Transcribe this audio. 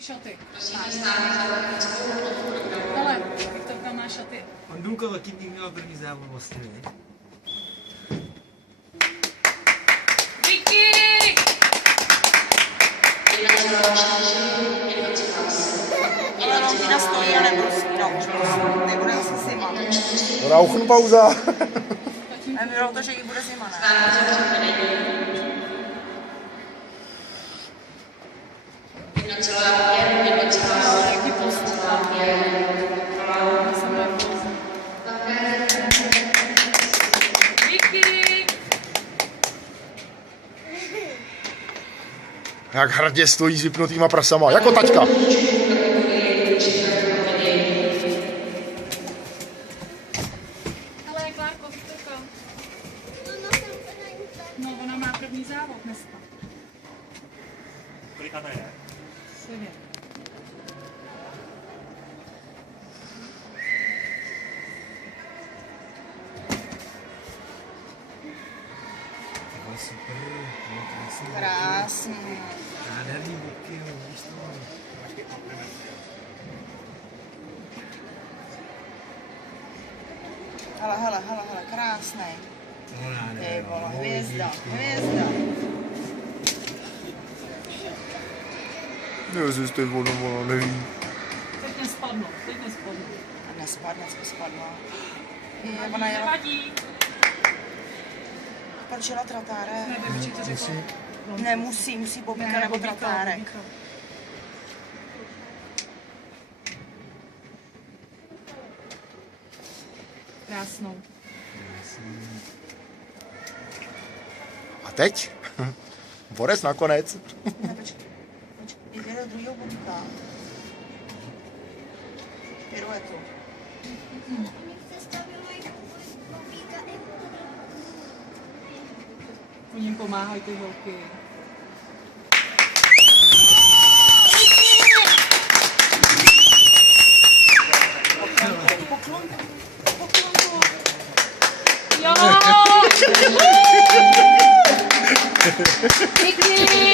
Šaty. Ale, Viktorka má šaty. Andulka taky měla první závod vlastně, ne? Vicky! Ale Valentina stojí a nebrusí, no. Nebude asi zima. Rauchen pauza. Nebylo to, že jí bude zima, ne? Jaký postup. Vicky! Jak hrdě stojí s vypnutýma prasama, jako taťka. Ale Klárko, Viktorka. No, ona má první závod dneska. Kolika to je? 7. Ale super, no krásný. Krásný. Nádherný boky, jo, víš to. Hele, krásný. No nádherný. Ty vole, hvězda. Jezus, to je ono, nevím. Teď nespadlo. A nespadne, co spadlo. Ona jela, Nevadí. končila tratárek. Nevím, či to řekla. Ne, musí bobíka nebo tratárek. Krásnou. A teď? Borec nakonec. Ne, počkej, jde do druhého bobíka. Piruetu. Po ním pomáhají ty holky. Poklonku. Jo! Vicky!